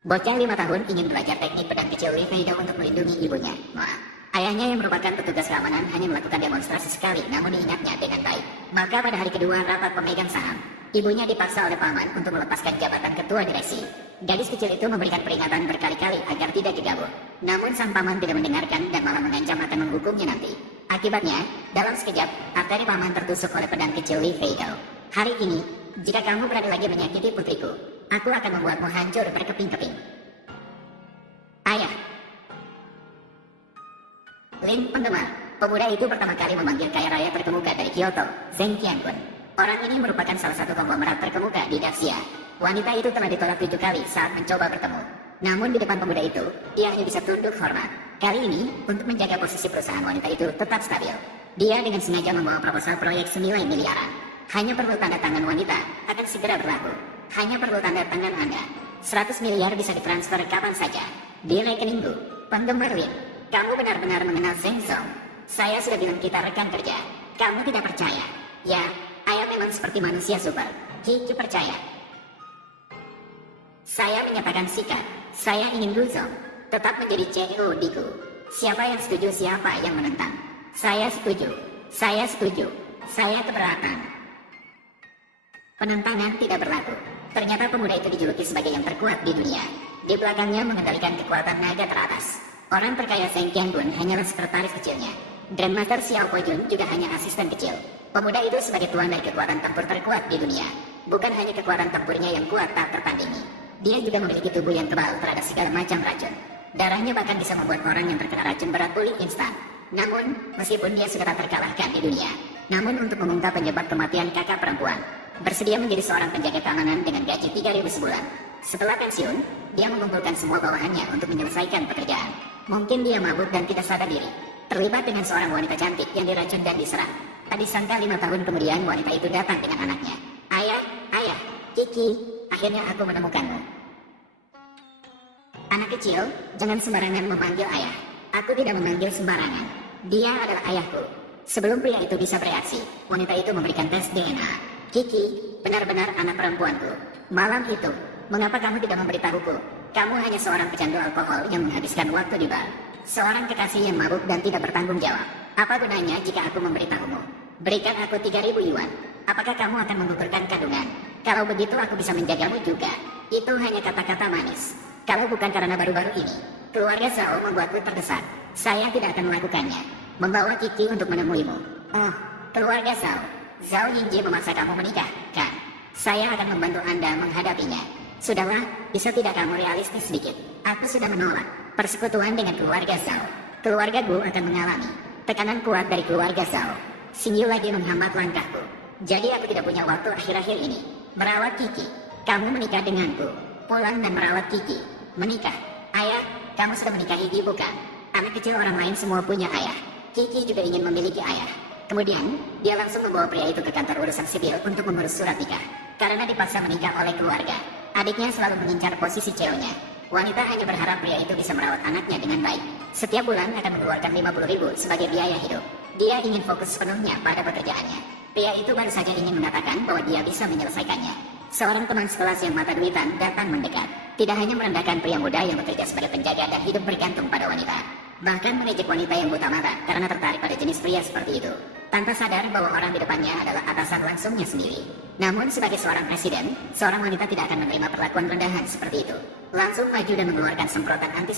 Bocah 5 tahun ingin belajar teknik pedang kecil Liveido untuk melindungi ibunya. Ayahnya yang merupakan petugas keamanan hanya melakukan demonstrasi sekali, namun diingatnya dengan baik. Maka pada hari kedua rapat pemegang saham, ibunya dipaksa oleh paman untuk melepaskan jabatan ketua direksi. Gadis kecil itu memberikan peringatan berkali-kali agar tidak digabung. Namun sang paman tidak mendengarkan dan malah mengancam akan menghukumnya nanti. Akibatnya, dalam sekejap, arteri paman tertusuk oleh pedang kecil Liveido. Hari ini, jika kamu berani lagi menyakiti putriku, aku akan membuatmu hancur berkeping-keping. Ayah. Lin penggemar, pemuda itu pertama kali memanggil kaya raya terkemuka dari Kyoto, Zheng Qiangun. Orang ini merupakan salah satu konglomerat terkemuka di Daxia. Wanita itu telah ditolak 7 kali saat mencoba bertemu. Namun di depan pemuda itu, dia hanya bisa tunduk hormat. Kali ini, untuk menjaga posisi perusahaan wanita itu tetap stabil, dia dengan sengaja membawa proposal proyek senilai miliaran. Hanya perlu tanda tangan wanita, akan segera berlaku. Hanya perlu tanda tangan Anda. 100 miliar bisa ditransfer kapan saja. Di rekeningku, penggemar Lin, kamu benar-benar mengenal Zheng Zong. Saya sudah bilang kita rekan kerja. Kamu tidak percaya. Ya, ayah memang seperti manusia super. Kiki percaya. Saya menyatakan sikap. Saya ingin Gu Zong tetap menjadi CEO Diku. Siapa yang setuju, siapa yang menentang? Saya setuju. Saya setuju. Saya keberatan. Penentangan tidak berlaku. Ternyata pemuda itu dijuluki sebagai yang terkuat di dunia. Di belakangnya mengendalikan kekuatan naga teratas. Orang terkaya Zheng Qiangun hanyalah sekretaris kecilnya. Grandmaster Xiao Pojun juga hanya asisten kecil. Pemuda itu sebagai tuan dari kekuatan tempur terkuat di dunia. Bukan hanya kekuatan tempurnya yang kuat tak tertandingi. Dia juga memiliki tubuh yang tebal terhadap segala macam racun. Darahnya bahkan bisa membuat orang yang terkena racun berat pulih instan. Namun, meskipun dia sudah tak terkalahkan di dunia, namun untuk mengungkap penyebab kematian kakak perempuan, bersedia menjadi seorang penjaga keamanan dengan gaji 3.000 sebulan. Setelah pensiun, dia mengumpulkan semua bawahannya untuk menyelesaikan pekerjaan. Mungkin dia mabuk dan tidak sadar diri, terlibat dengan seorang wanita cantik yang diracun dan diserang. Tak disangka 5 tahun kemudian wanita itu datang dengan anaknya. Ayah, Kiki, akhirnya aku menemukanmu. Anak kecil, jangan sembarangan memanggil ayah. Aku tidak memanggil sembarangan. Dia adalah ayahku. Sebelum pria itu bisa bereaksi, wanita itu memberikan tes DNA. Kiki, benar-benar anak perempuanku. Malam itu, mengapa kamu tidak memberitahuku? Kamu hanya seorang pecandu alkohol yang menghabiskan waktu di bar. Seorang kekasih yang mabuk dan tidak bertanggung jawab. Apa gunanya jika aku memberitahumu? Berikan aku 3.000 yuan. Apakah kamu akan menggugurkan kandungan? Kalau begitu aku bisa menjagamu juga. Itu hanya kata-kata manis. Kalau bukan karena baru-baru ini, keluarga Zhao membuatku terdesak. Saya tidak akan melakukannya. Membawa Kiki untuk menemuimu. Oh, keluarga Zhao. Zhao Yingji memaksa kamu menikah, kan? Saya akan membantu Anda menghadapinya. Sudahlah, bisa tidak kamu realistis sedikit? Aku sudah menolak persekutuan dengan keluarga Zhao. Keluarga Gu akan mengalami tekanan kuat dari keluarga Zhao. Xingyu lagi menghambat langkahku. Jadi aku tidak punya waktu akhir-akhir ini. Merawat Kiki. Kamu menikah denganku. Pulang dan merawat Kiki. Menikah. Ayah, kamu sudah menikahi ibu kan? Anak kecil orang lain semua punya ayah. Kiki juga ingin memiliki ayah. Kemudian, dia langsung membawa pria itu ke kantor urusan sipil untuk mengurus surat nikah. Karena dipaksa menikah oleh keluarga. Adiknya selalu mengincar posisi CEO-nya. Wanita hanya berharap pria itu bisa merawat anaknya dengan baik. Setiap bulan akan mengeluarkan 50.000 sebagai biaya hidup. Dia ingin fokus sepenuhnya pada pekerjaannya. Pria itu baru saja ingin mengatakan bahwa dia bisa menyelesaikannya. Seorang teman sekelas yang mata duitan datang mendekat. Tidak hanya merendahkan pria muda yang bekerja sebagai penjaga dan hidup bergantung pada wanita, bahkan mengejek wanita yang buta mata karena tertarik pada jenis pria seperti itu, tanpa sadar bahwa orang di depannya adalah atasan langsungnya sendiri. Namun sebagai seorang presiden, seorang wanita tidak akan menerima perlakuan rendahan seperti itu. Langsung maju dan mengeluarkan semprotan anti